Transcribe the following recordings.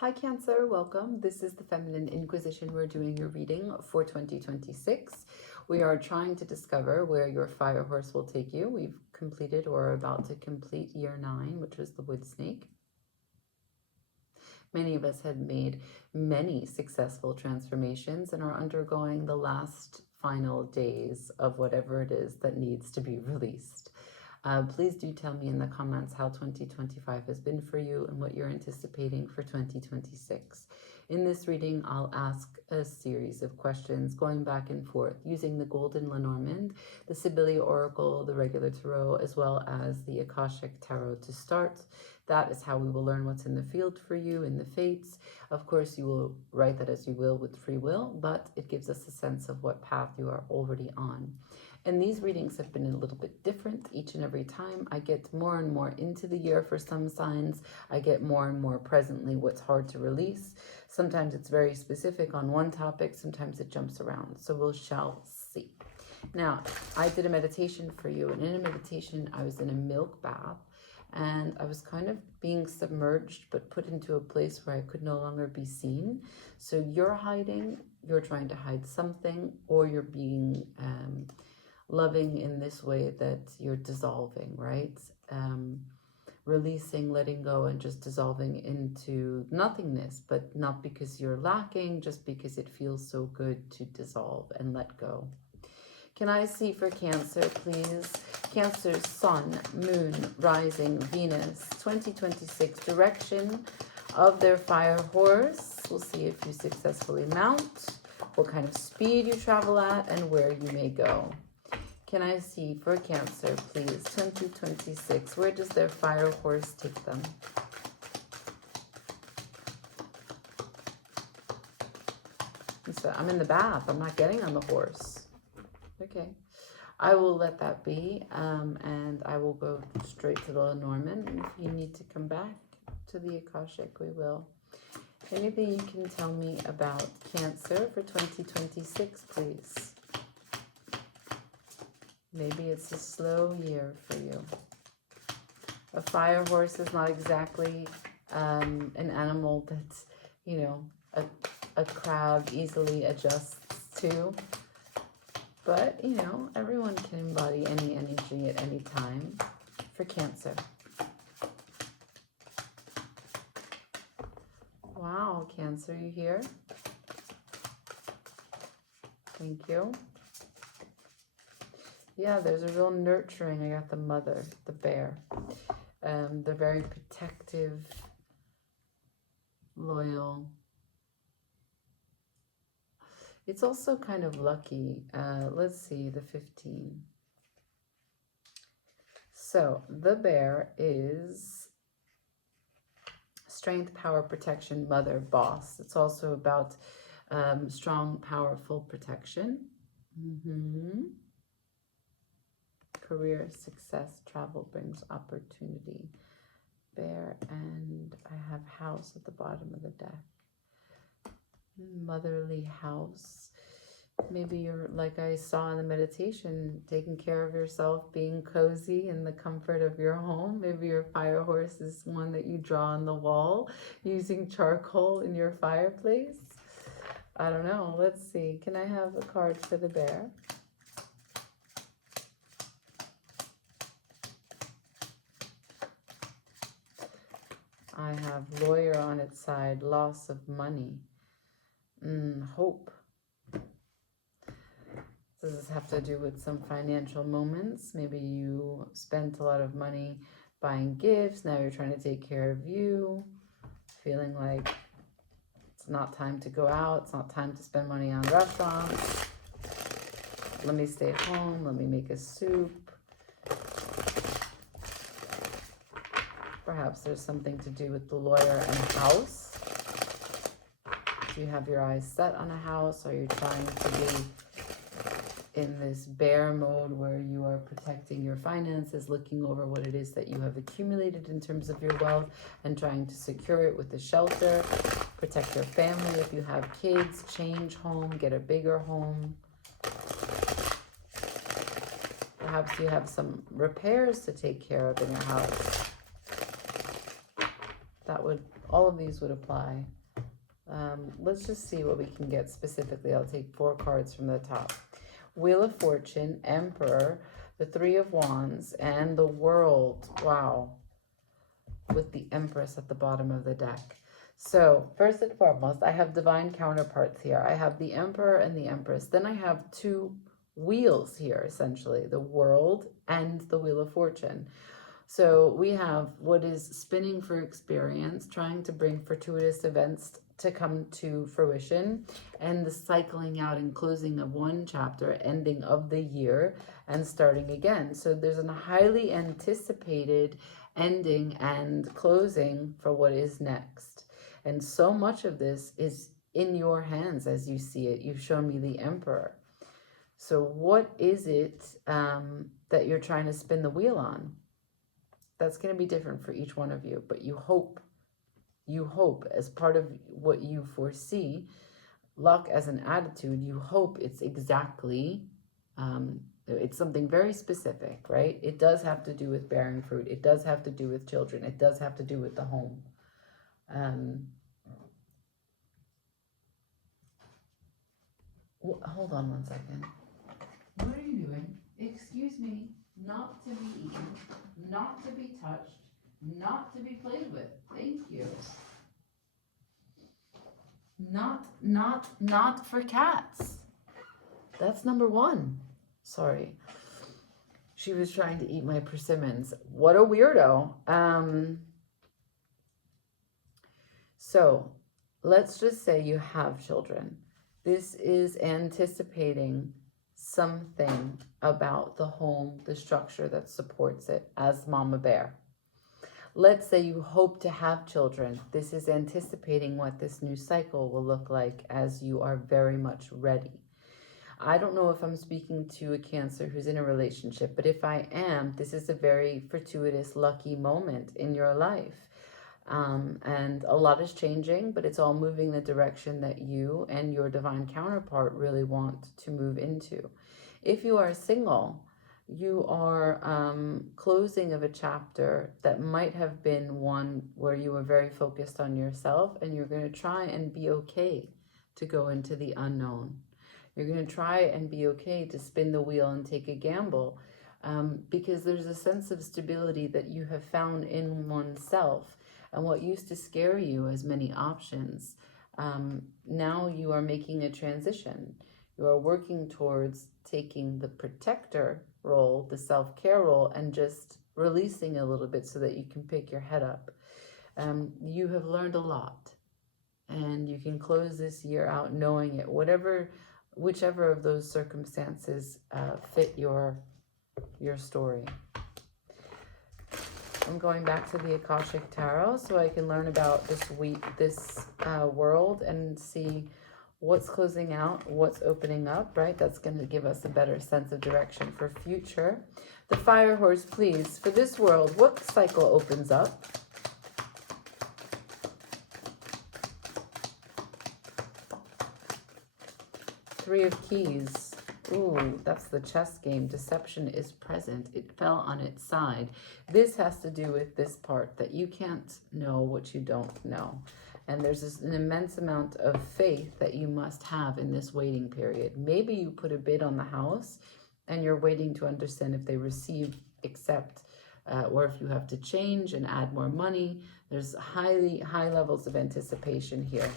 Hi Cancer, welcome. This is the Feminine Inquisition. We're doing your reading for 2026. We are trying to discover where your fire horse will take you. We've completed or are about to complete year 9, which was the wood snake. Many of us have made many successful transformations and are undergoing the last final days of whatever it is that needs to be released. Please do tell me in the comments how 2025 has been for you and what you're anticipating for 2026. In this reading, I'll ask a series of questions going back and forth using the Golden Lenormand, the Sibylla Oracle, the regular Tarot, as well as the Akashic Tarot to start. That is how we will learn what's in the field for you in the fates. Of course, you will write that as you will with free will, but it gives us a sense of what path you are already on. And these readings have been a little bit different each and every time. I get more and more into the year for some signs. I get more and more presently what's hard to release. Sometimes it's very specific on one topic. Sometimes it jumps around. So we shall see. Now, I did a meditation for you. And in a meditation, I was in a milk bath. And I was kind of being submerged, but put into a place where I could no longer be seen. So you're hiding. You're trying to hide something. Or you're being loving in this way that you're dissolving, right? Releasing, letting go, and just dissolving into nothingness, but not because you're lacking, just because it feels so good to dissolve and let go. Can I see for Cancer, please? Cancer's Sun, Moon, Rising, Venus, 2026 direction of their fire horse. We'll see if you successfully mount, what kind of speed you travel at, and where you may go. Can I see for Cancer, please, 2026? Where does their fire horse take them? So I'm in the bath. I'm not getting on the horse. Okay. I will let that be, and I will go straight to the Lenormand. And if you need to come back to the Akashic, we will. Anything you can tell me about Cancer for 2026, please? Maybe it's a slow year for you. A fire horse is not exactly an animal that, you know, a crowd easily adjusts to. But, you know, everyone can embody any energy at any time for Cancer. Wow, Cancer, you here? Thank you. Yeah, there's a real nurturing. I got the mother, the bear. They're very protective, loyal. It's also kind of lucky. Let's see, the 15. So the bear is strength, power, protection, mother, boss. It's also about strong, powerful protection. Career, success, travel brings opportunity. Bear, and I have house at the bottom of the deck. Motherly house. Maybe you're, like I saw in the meditation, taking care of yourself, being cozy in the comfort of your home. Maybe your fire horse is one that you draw on the wall using charcoal in your fireplace. I don't know. Let's see. Can I have a card for the bear? I have lawyer on its side, loss of money, hope. Does this have to do with some financial moments? Maybe you spent a lot of money buying gifts. Now you're trying to take care of you, feeling like it's not time to go out. It's not time to spend money on restaurants. Let me stay home. Let me make a soup. Perhaps there's something to do with the lawyer and house. Do you have your eyes set on a house? Are you trying to be in this bear mode where you are protecting your finances, looking over what it is that you have accumulated in terms of your wealth and trying to secure it with a shelter, protect your family if you have kids, change home, get a bigger home. Perhaps you have some repairs to take care of in your house. That would all of these would apply. Let's just see what we can get specifically. I'll take 4 cards from the top. Wheel of Fortune, Emperor, the 3 of Wands, and the World. Wow. With the Empress at the bottom of the deck. So, first and foremost, I have divine counterparts here. I have the Emperor and the Empress. Then I have 2 wheels here, essentially. The World and the Wheel of Fortune. So we have what is spinning for experience, trying to bring fortuitous events to come to fruition, and the cycling out and closing of one chapter, ending of the year, and starting again. So there's a highly anticipated ending and closing for what is next. And so much of this is in your hands as you see it. You've shown me the Emperor. So what is it that you're trying to spin the wheel on? That's going to be different for each one of you, but you hope as part of what you foresee, luck as an attitude, you hope it's exactly, it's something very specific, right? It does have to do with bearing fruit. It does have to do with children. It does have to do with the home. Hold on one second. What are you doing? Excuse me. Not to be eaten, not to be touched, not to be played with. Thank you. Not for cats. That's number 1. Sorry. She was trying to eat my persimmons. What a weirdo. So let's just say you have children. This is anticipating something about the home, the structure that supports it as Mama Bear. Let's say you hope to have children. This is anticipating what this new cycle will look like as you are very much ready. I don't know if I'm speaking to a Cancer who's in a relationship, but if I am, this is a very fortuitous, lucky moment in your life. And a lot is changing, but it's all moving the direction that you and your divine counterpart really want to move into. If you are single, you are closing of a chapter that might have been one where you were very focused on yourself, and you're going to try and be okay to go into the unknown. You're going to try and be okay to spin the wheel and take a gamble, because there's a sense of stability that you have found in oneself. And what used to scare you as many options, now you are making a transition. You are working towards taking the protector role, the self-care role, and just releasing a little bit so that you can pick your head up. You have learned a lot, and you can close this year out knowing it, whichever of those circumstances fit your story. I'm going back to the Akashic Tarot so I can learn about this world and see what's closing out, what's opening up, right? That's going to give us a better sense of direction for future. The Fire Horse, please. For this world, what cycle opens up? Three of Keys. Ooh, that's the chess game. Deception is present. It fell on its side. This has to do with this part, that you can't know what you don't know. And there's an immense amount of faith that you must have in this waiting period. Maybe you put a bid on the house and you're waiting to understand if they accept, or if you have to change and add more money. There's high levels of anticipation here.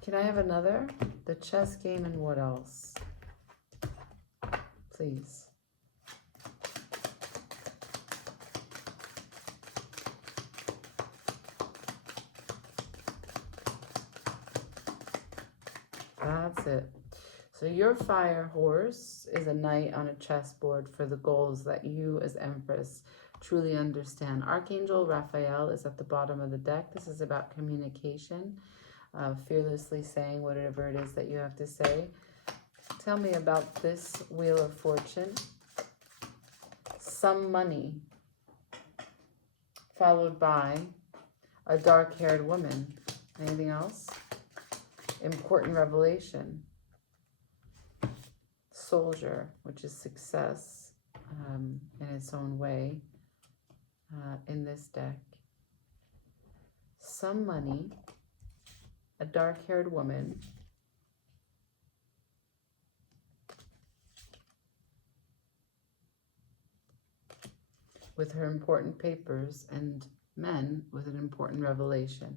Can I have another? The chess game, and what else? Please. That's it. So your Fire Horse is a knight on a chessboard for the goals that you as Empress truly understand. Archangel Raphael is at the bottom of the deck. This is about communication. Fearlessly saying whatever it is that you have to say. Tell me about this Wheel of Fortune. Some money, followed by a dark-haired woman. Anything else? Important revelation. Soldier, which is success in its own way. in this deck. Some money, a dark-haired woman, with her important papers, and men with an important revelation.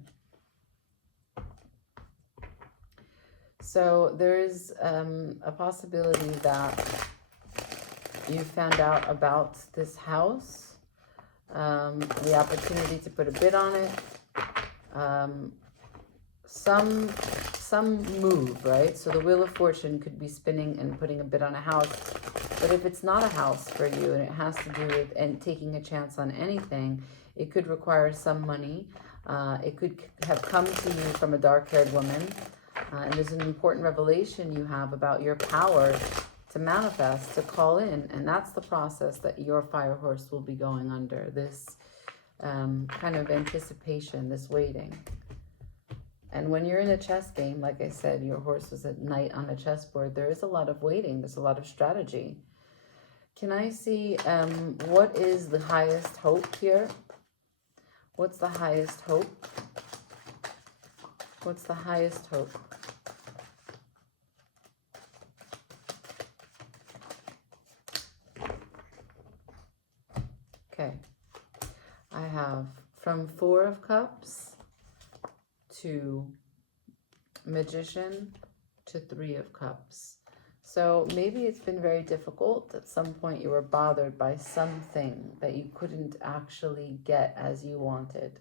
So there is a possibility that you found out about this house, the opportunity to put a bid on it, some move, right? So the Wheel of Fortune could be spinning and putting a bid on a house. But if it's not a house for you and it has to do with and taking a chance on anything, it could require some money. It could have come to you from a dark-haired woman. And there's an important revelation you have about your power to manifest, to call in. And that's the process that your fire horse will be going under. This kind of anticipation, this waiting. And when you're in a chess game, like I said, your horse was at night on a chessboard, there is a lot of waiting. There's a lot of strategy. Can I see what is the highest hope here? What's the highest hope? What's the highest hope? Okay. I have from 4 of Cups to Magician to 3 of Cups. So maybe it's been very difficult. At some point you were bothered by something that you couldn't actually get as you wanted.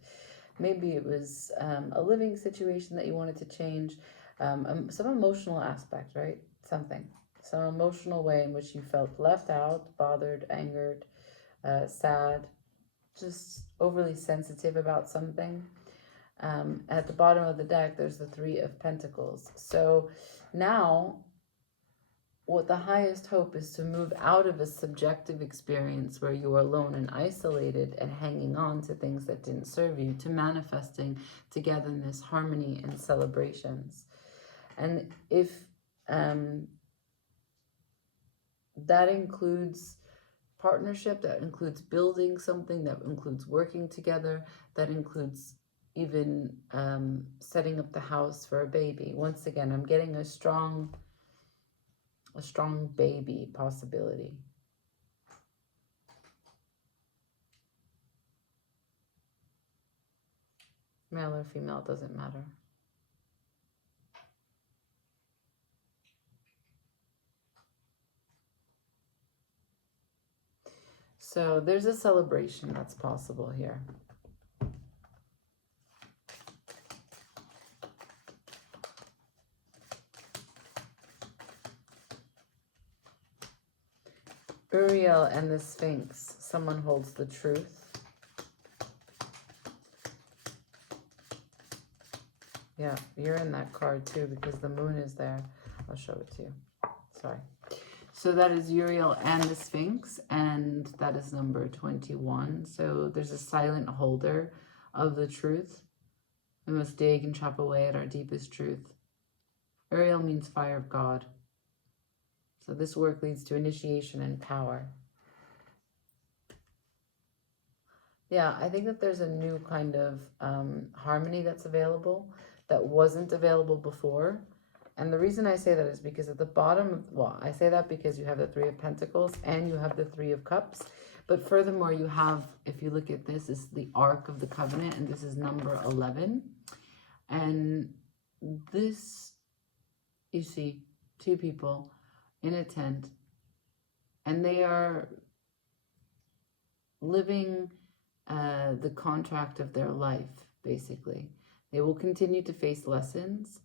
Maybe it was a living situation that you wanted to change, some emotional aspect, right? Some emotional way in which you felt left out, bothered, angered, sad, just overly sensitive about something. At the bottom of the deck, there's the 3 of Pentacles. So now, what the highest hope is to move out of a subjective experience where you are alone and isolated and hanging on to things that didn't serve you, to manifesting togetherness, harmony, and celebrations. And if that includes partnership, that includes building something, that includes working together, that includes even setting up the house for a baby. Once again, I'm getting a strong baby possibility. Male or female, doesn't matter. So there's a celebration that's possible here. Uriel and the Sphinx. Someone holds the truth. Yeah, you're in that card too because the moon is there. I'll show it to you. Sorry. So that is Uriel and the Sphinx, and that is number 21. So there's a silent holder of the truth. We must dig and chop away at our deepest truth. Uriel means fire of God. So this work leads to initiation and power. Yeah, I think that there's a new kind of harmony that's available that wasn't available before. And the reason I say that is because at the bottom, well, I say that because you have the 3 of Pentacles and you have the 3 of Cups. But furthermore, you have, if you look at this, is the Ark of the Covenant, and this is number 11. And this, you see, 2 people in a tent, and they are living the contract of their life, basically. They will continue to face lessons,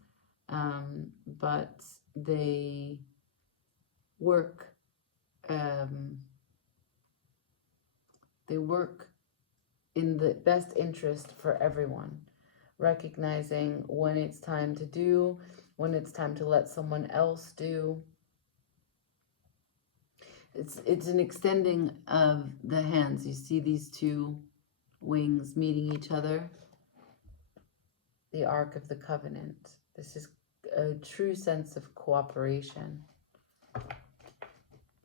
but they work in the best interest for everyone, recognizing when it's time to do, when it's time to let someone else do. It's an extending of the hands. You see these 2 wings meeting each other. The Ark of the Covenant. This is a true sense of cooperation.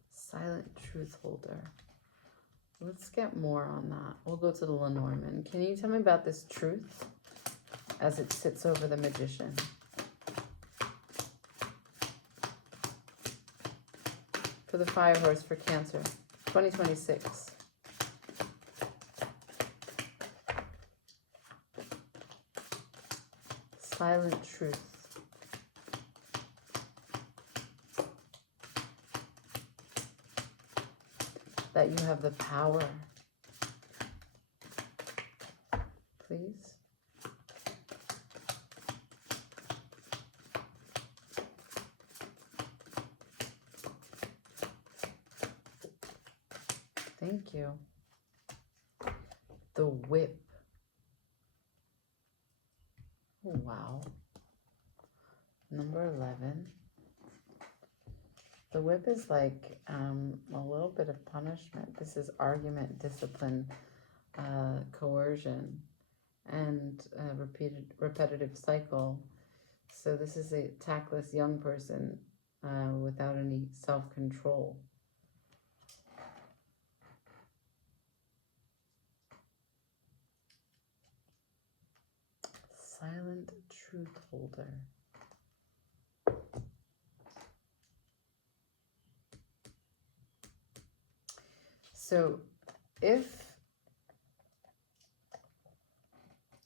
Silent truth holder. Let's get more on that. We'll go to the Lenormand. Can you tell me about this truth as it sits over the Magician? For the Fire Horse for Cancer, 2026. Silent truth. That you have the power. Please. Thank you. The Whip. Oh, wow. Number 11. The Whip is like a little bit of punishment. This is argument, discipline, coercion, and repetitive cycle. So this is a tactless young person without any self-control. Silent truth holder. So if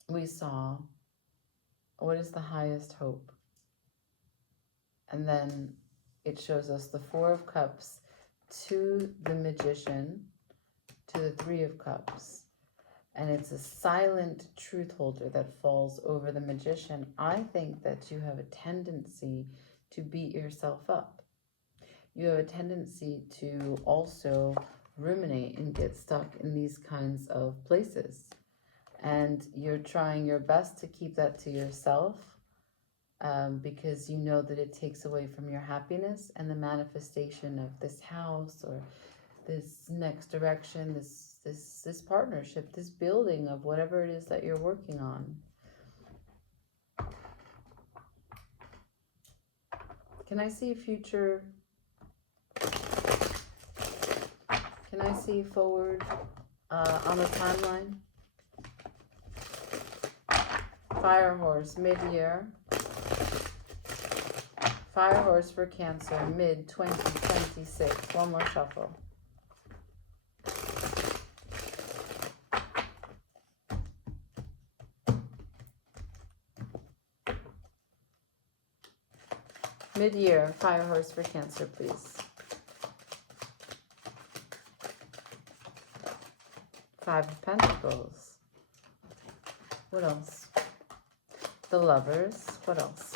we saw what is the highest hope, and then it shows us the Four of Cups to the Magician, to the Three of Cups, and it's a silent truth holder that falls over the Magician, I think that you have a tendency to beat yourself up. You have a tendency to also ruminate and get stuck in these kinds of places. And you're trying your best to keep that to yourself because you know that it takes away from your happiness and the manifestation of this house or this next direction, this partnership, this building of whatever it is that you're working on. Can I see future? Can I see forward on the timeline? Fire Horse, mid-year. Fire Horse for Cancer, mid-2026. One more shuffle. Mid-year, Fire Horse for Cancer, please. Five of Pentacles. What else? The Lovers. What else?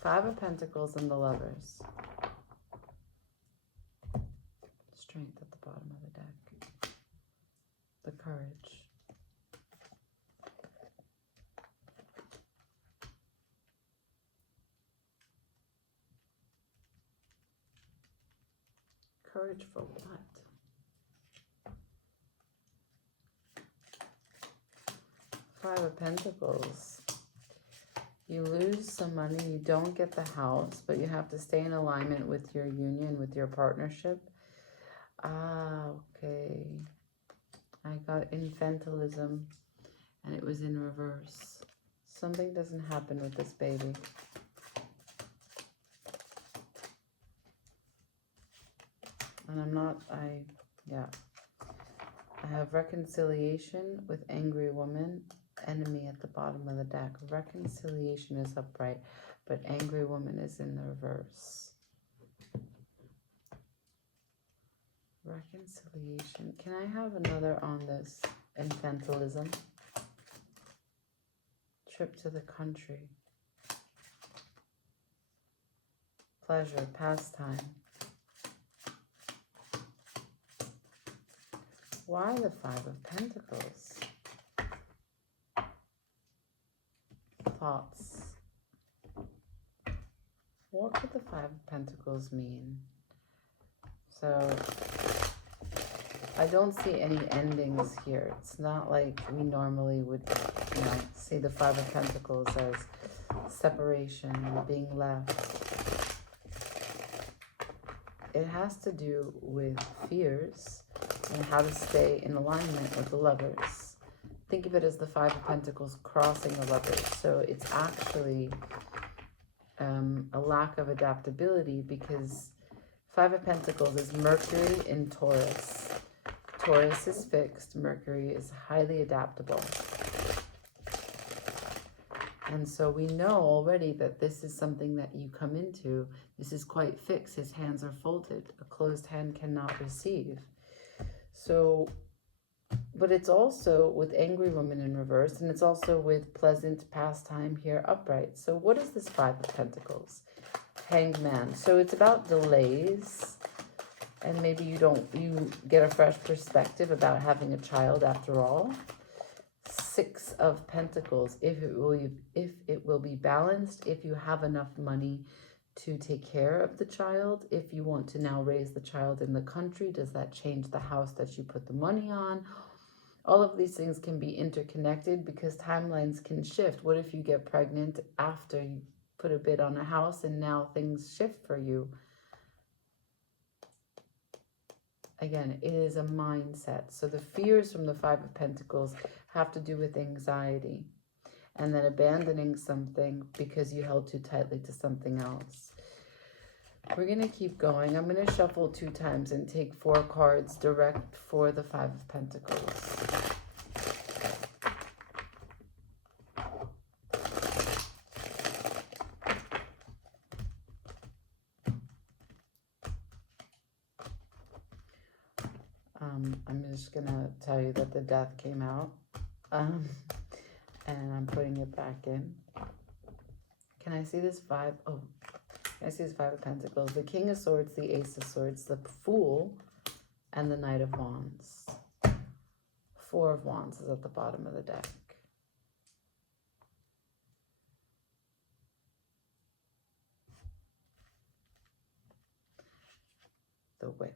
Five of Pentacles and the Lovers. Strength at the bottom of the deck. The Courage. Courage for what? Five of Pentacles. You lose some money, you don't get the house, but you have to stay in alignment with your union, with your partnership. Ah, okay. I got infantilism, and it was in reverse. Something doesn't happen with this baby. And I'm not, yeah. I have reconciliation with angry woman, enemy at the bottom of the deck. Reconciliation is upright, but angry woman is in the reverse. Reconciliation. Can I have another on this infantilism? Trip to the country. Pleasure, pastime. Why the Five of Pentacles? Thoughts. What could the Five of Pentacles mean? So, I don't see any endings here. It's not like we normally would, see the Five of Pentacles as separation, being left. it has to do with fears and how to stay in alignment with the Lovers. Think of it as the Five of Pentacles crossing the Lovers. So it's actually a lack of adaptability, because Five of Pentacles is Mercury in Taurus. Taurus is fixed. Mercury is highly adaptable. And so we know already that this is something that you come into. This is quite fixed. His hands are folded. A closed hand cannot receive. So, but it's also with Angry Woman in reverse, and it's also with Pleasant Pastime here upright. So what is this Five of Pentacles? Hanged Man. So it's about delays, and maybe you get a fresh perspective about having a child after all. Six of Pentacles, if it will be balanced, if you have enough money to take care of the child, if you want to now raise the child in the country, does that change the house that you put the money on? All of these things can be interconnected because timelines can shift. What if you get pregnant after you put a bid on a house and now things shift for you? Again, it is a mindset. So the fears from the Five of Pentacles have to do with anxiety and then abandoning something because you held too tightly to something else. We're going to keep going. I'm going to shuffle 2 times and take 4 cards direct for the Five of Pentacles. I'm just going to tell you that the Death came out. And I'm putting it back in. Can I see this 5? Oh, I see this 5 of Pentacles. The King of Swords, the Ace of Swords, the Fool, and the Knight of Wands. 4 of Wands is at the bottom of the deck. The Whip.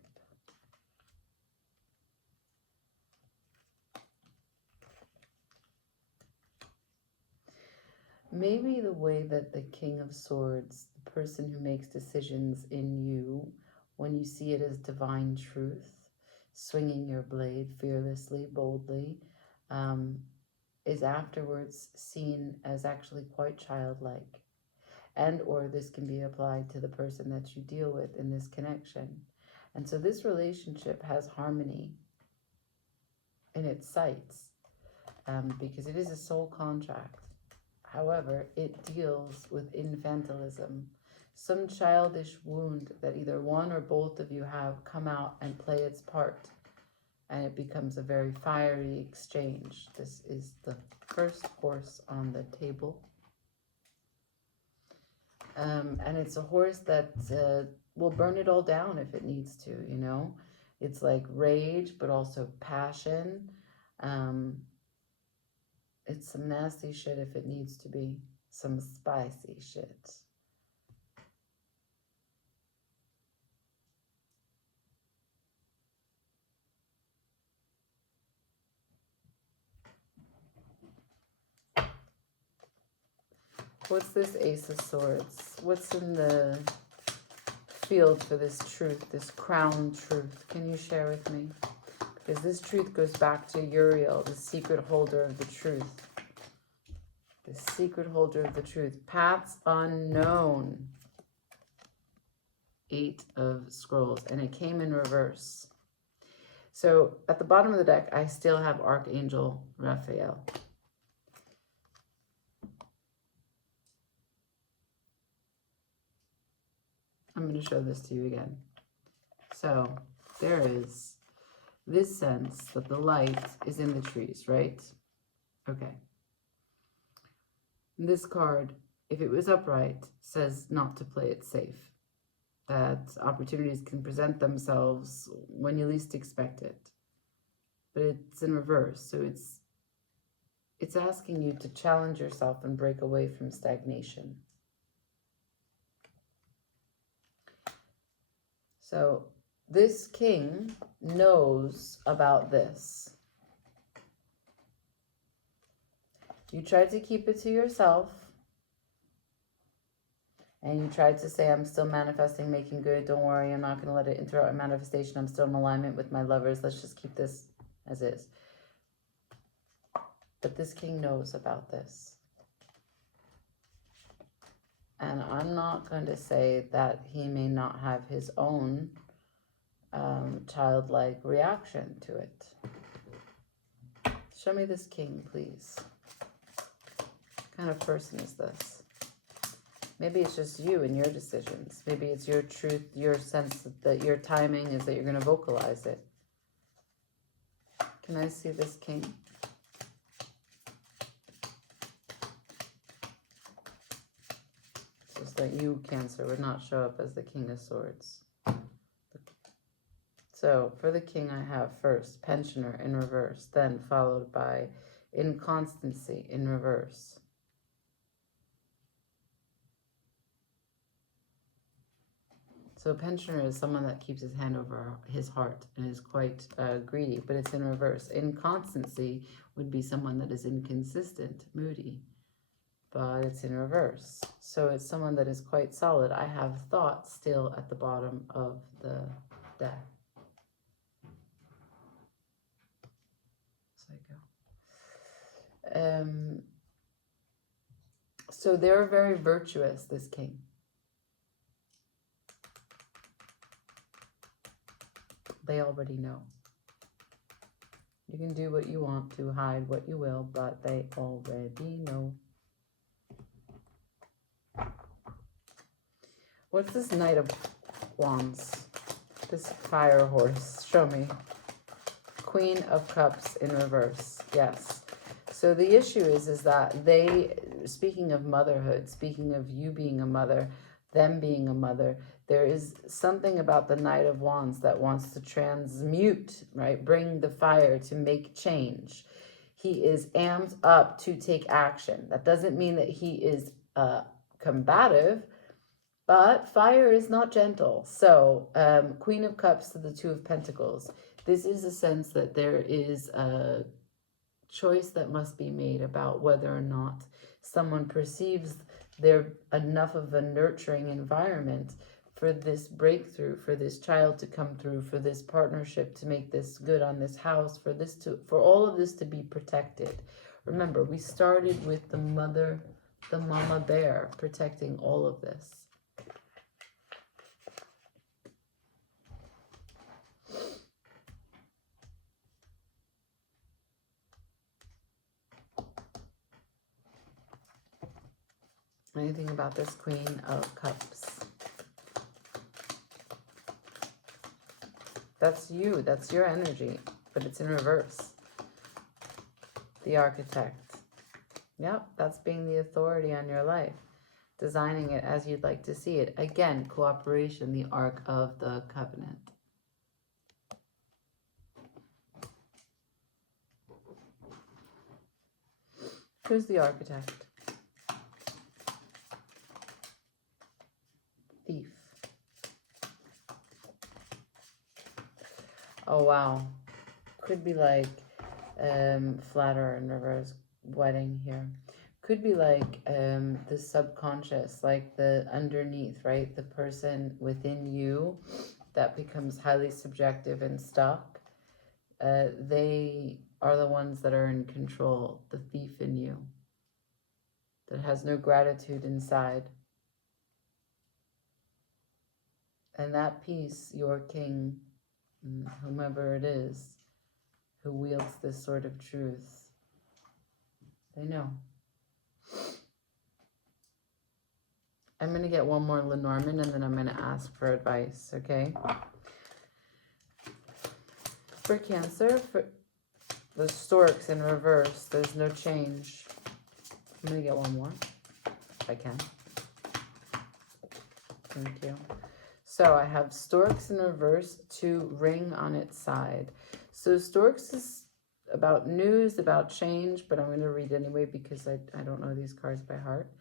Maybe the way that the King of Swords, the person who makes decisions in you, when you see it as divine truth, swinging your blade fearlessly, boldly, is afterwards seen as actually quite childlike. And or this can be applied to the person that you deal with in this connection. And so this relationship has harmony in its sights, because it is a soul contract. However, it deals with infantilism, some childish wound that either one or both of you have come out and play its part, and it becomes a very fiery exchange. This is the first horse on the table, and it's a horse that will burn it all down if it needs to, you know. It's like rage, but also passion. It's some nasty shit if it needs to be. Some spicy shit. What's this Ace of Swords? What's in the field for this truth, this crown truth? Can you share with me? Because this truth goes back to Uriel, the secret holder of the truth. The secret holder of the truth. Paths unknown. 8 of Scrolls. And it came in reverse. So at the bottom of the deck, I still have Archangel Raphael. I'm going to show this to you again. So there is this sense that the light is in the trees, right? Okay. This card, if it was upright, says not to play it safe. That opportunities can present themselves when you least expect it. But it's in reverse, so it's asking you to challenge yourself and break away from stagnation. So this king knows about this. You tried to keep it to yourself, and you tried to say, I'm still manifesting, making good, don't worry, I'm not going to let it interrupt my manifestation, I'm still in alignment with my lovers, let's just keep this as is. But this king knows about this. And I'm not going to say that he may not have his own childlike reaction to it. Show me this king, please. What kind of person is this? Maybe it's just you and your decisions. Maybe it's your truth, your sense that your timing is that you're going to vocalize it. Can I see this king? It's just that you, Cancer, would not show up as the King of Swords. So for the king, I have first pensioner in reverse, then followed by inconstancy in reverse. So a pensioner is someone that keeps his hand over his heart and is quite greedy, but it's in reverse. Inconstancy would be someone that is inconsistent, moody, but it's in reverse. So it's someone that is quite solid. I have thought still at the bottom of the deck. So they're very virtuous, this king. They already know. You can do what you want to, hide what you will, but they already know. What's this Knight of Wands? This fire horse, show me. Queen of Cups in reverse, yes. So the issue is that they, speaking of motherhood, speaking of you being a mother, them being a mother, there is something about the Knight of Wands that wants to transmute, right? Bring the fire to make change. He is amped up to take action. That doesn't mean that he is combative, but fire is not gentle. So Queen of Cups to the Two of Pentacles. This is a sense that there is a choice that must be made about whether or not someone perceives there enough of a nurturing environment for this breakthrough, for this child to come through, for this partnership to make this good on this house, for all of this to be protected. Remember, we started with the mother, the mama bear, protecting all of this. Anything about this Queen of Cups? That's you. That's your energy, but it's in reverse. The Architect. Yep, that's being the authority on your life. Designing it as you'd like to see it. Again, cooperation, the Ark of the Covenant. Who's the Architect? Thief. Oh, wow. Could be like flatterer in reverse, wedding here. Could be like the subconscious, like the underneath, right? The person within you that becomes highly subjective and stuck. They are the ones that are in control. The thief in you that has no gratitude inside. And that piece, your king, whomever it is, who wields this sort of truth, they know. I'm going to get one more Lenormand and then I'm going to ask for advice, okay? For Cancer, for the Storks in reverse, there's no change. I'm going to get one more, if I can. Thank you. So I have Storks in reverse, 2 ring on its side. So Storks is about news, about change, but I'm going to read anyway because I don't know these cards by heart.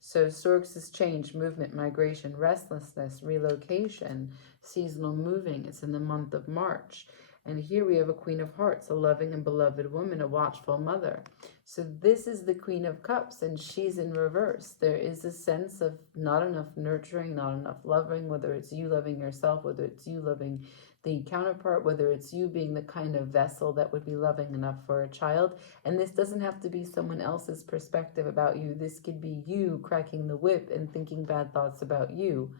So Storks is change, movement, migration, restlessness, relocation, seasonal moving. It's in the month of March. And here we have a Queen of Hearts, a loving and beloved woman, a watchful mother. So this is the Queen of Cups, and she's in reverse. There is a sense of not enough nurturing, not enough loving, whether it's you loving yourself, whether it's you loving the counterpart, whether it's you being the kind of vessel that would be loving enough for a child. And this doesn't have to be someone else's perspective about you. This could be you cracking the whip and thinking bad thoughts about you,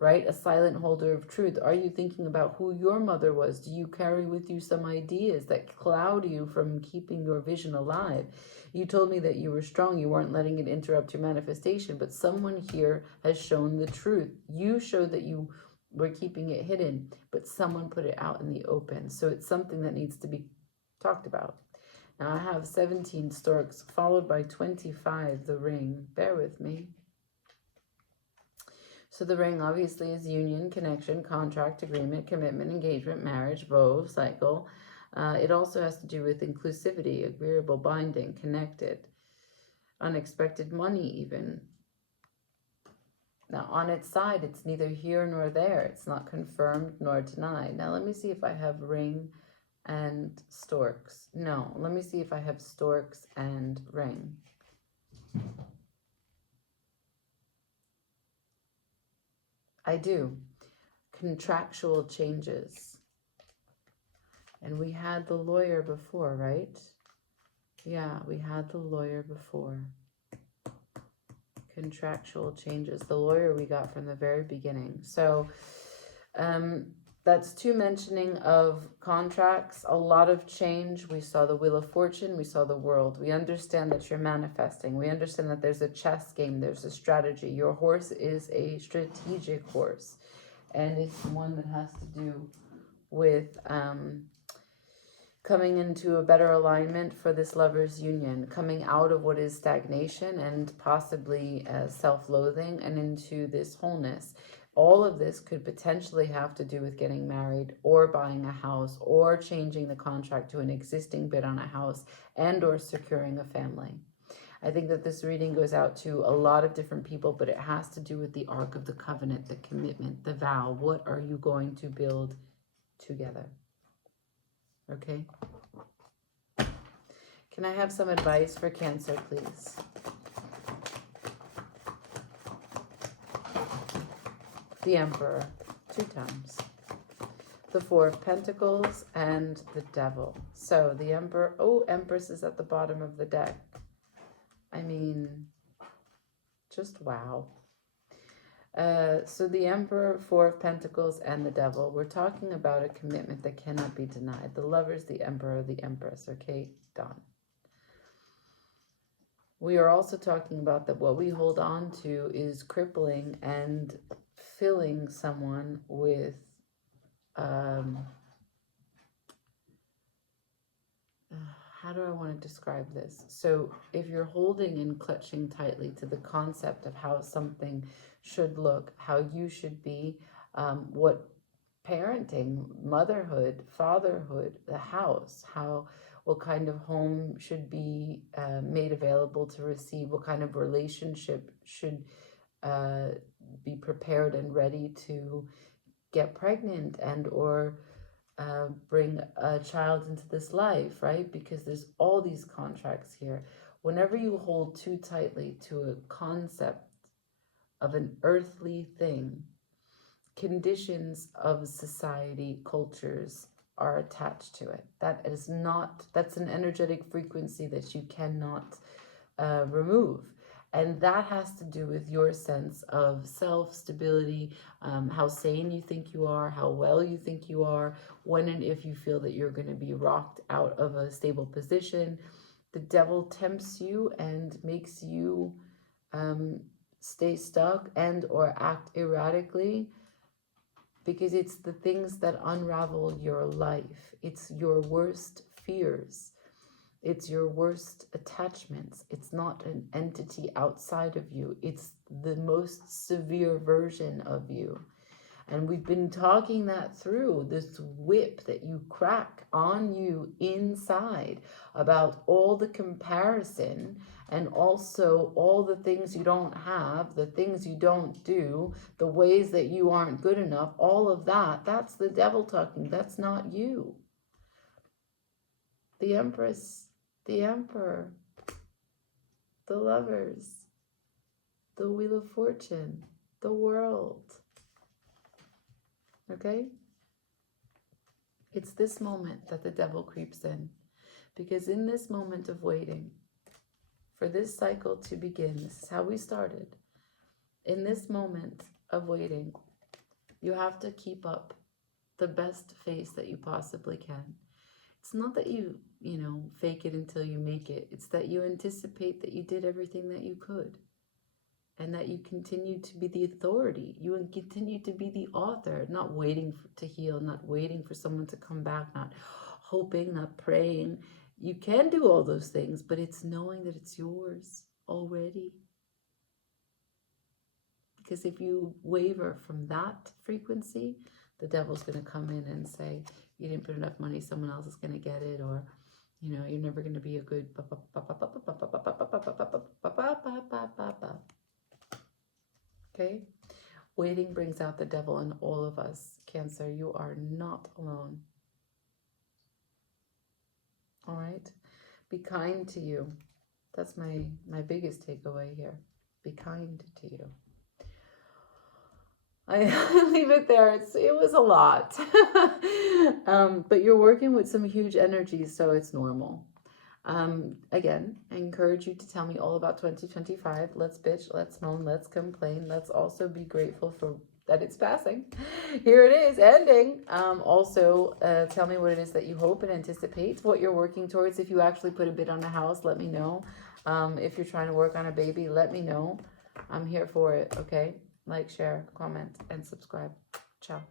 right? A silent holder of truth. Are you thinking about who your mother was? Do you carry with you some ideas that cloud you from keeping your vision alive? You told me that you were strong. You weren't letting it interrupt your manifestation, but someone here has shown the truth. You showed that you were keeping it hidden, but someone put it out in the open. So it's something that needs to be talked about. Now I have 17 storks followed by 25, the ring. Bear with me. So the ring obviously is union, connection, contract, agreement, commitment, engagement, marriage, vow, cycle. It also has to do with inclusivity, agreeable, binding, connected, unexpected money even. Now on its side, it's neither here nor there. It's not confirmed nor denied. Now let me see if I have ring and storks. No, let me see if I have storks and ring. I do. Contractual changes. And we had the lawyer before, right? Yeah, we had the lawyer before. Contractual changes. The lawyer we got from the very beginning. So that's two mentioning of contracts. A lot of change. We saw the Wheel of Fortune. We saw the World. We understand that you're manifesting. We understand that there's a chess game. There's a strategy. Your horse is a strategic horse. And it's one that has to do with coming into a better alignment for this lover's union, coming out of what is stagnation and possibly self-loathing and into this wholeness. All of this could potentially have to do with getting married or buying a house or changing the contract to an existing bid on a house and or securing a family. I think that this reading goes out to a lot of different people, but it has to do with the Ark of the Covenant, the commitment, the vow. What are you going to build together? Okay. Can I have some advice for Cancer, please? The Emperor, 2 times. The Four of Pentacles and the Devil. So the Emperor, oh, Empress is at the bottom of the deck. I mean, just wow. So the Emperor, Four of Pentacles, and the Devil. We're talking about a commitment that cannot be denied. The Lovers, the Emperor, the Empress. Okay, done. We are also talking about that what we hold on to is crippling and filling someone with how do I want to describe this? So if you're holding and clutching tightly to the concept of how something should look, how you should be, what parenting, motherhood, fatherhood, the house, what kind of home should be made available to receive, what kind of relationship should be prepared and ready to get pregnant and or bring a child into this life, right? Because there's all these contracts here. Whenever you hold too tightly to a concept of an earthly thing, conditions of society, cultures are attached to it. That's an energetic frequency that you cannot remove. And that has to do with your sense of self, stability, how sane you think you are, how well you think you are, when and if you feel that you're going to be rocked out of a stable position. The Devil tempts you and makes you stay stuck and or act erratically, because it's the things that unravel your life. It's your worst fears. It's your worst attachments. It's not an entity outside of you. It's the most severe version of you. And we've been talking that through, this whip that you crack on you inside about all the comparison and also all the things you don't have, the things you don't do, the ways that you aren't good enough, all of that, that's the Devil talking. That's not you. the Empress, the Emperor, the Lovers, the Wheel of Fortune, the World. Okay? It's this moment that the devil creeps in. Because in this moment of waiting for this cycle to begin, this is how we started. In this moment of waiting, you have to keep up the best face that you possibly can. It's not that you fake it until you make it. It's that you anticipate that you did everything that you could. And that you continue to be the authority. You continue to be the author, not waiting to heal, not waiting for someone to come back, not hoping, not praying. You can do all those things, but it's knowing that it's yours already. Because if you waver from that frequency, the devil's going to come in and say, you didn't put enough money, someone else is going to get it, or you're never going to be a good. Okay? Waiting brings out the devil in all of us. Cancer, you are not alone. All right? Be kind to you. That's my biggest takeaway here. Be kind to you. I leave it there. It was a lot. But you're working with some huge energies, so it's normal. Again, I encourage you to tell me all about 2025. Let's bitch, let's moan, let's complain. Let's also be grateful for that it's passing. Here it is, ending. Also, tell me what it is that you hope and anticipate, what you're working towards. If you actually put a bid on a house, let me know. If you're trying to work on a baby, let me know. I'm here for it, okay? Like, share, comment, and subscribe. Ciao.